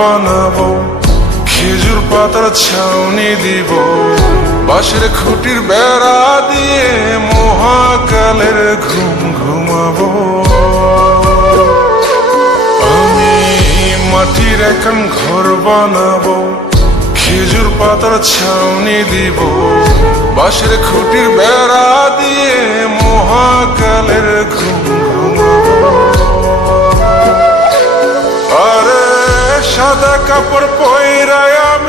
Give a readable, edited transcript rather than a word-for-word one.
বানাবো, খেজুর পাতার ছাউনি দিব, বাঁশের খুঁটির বেড়া দিয়ে মহাকালের ঘুম ঘুমাবো। আমি মাটির এখন ঘর বানাবো, খেজুর পাতার ছাউনি দিব, বাঁশের খুঁটির বেড়া দিয়ে মহাকালের ঘুম ঘুমাবো। আরে সাদা কাপড়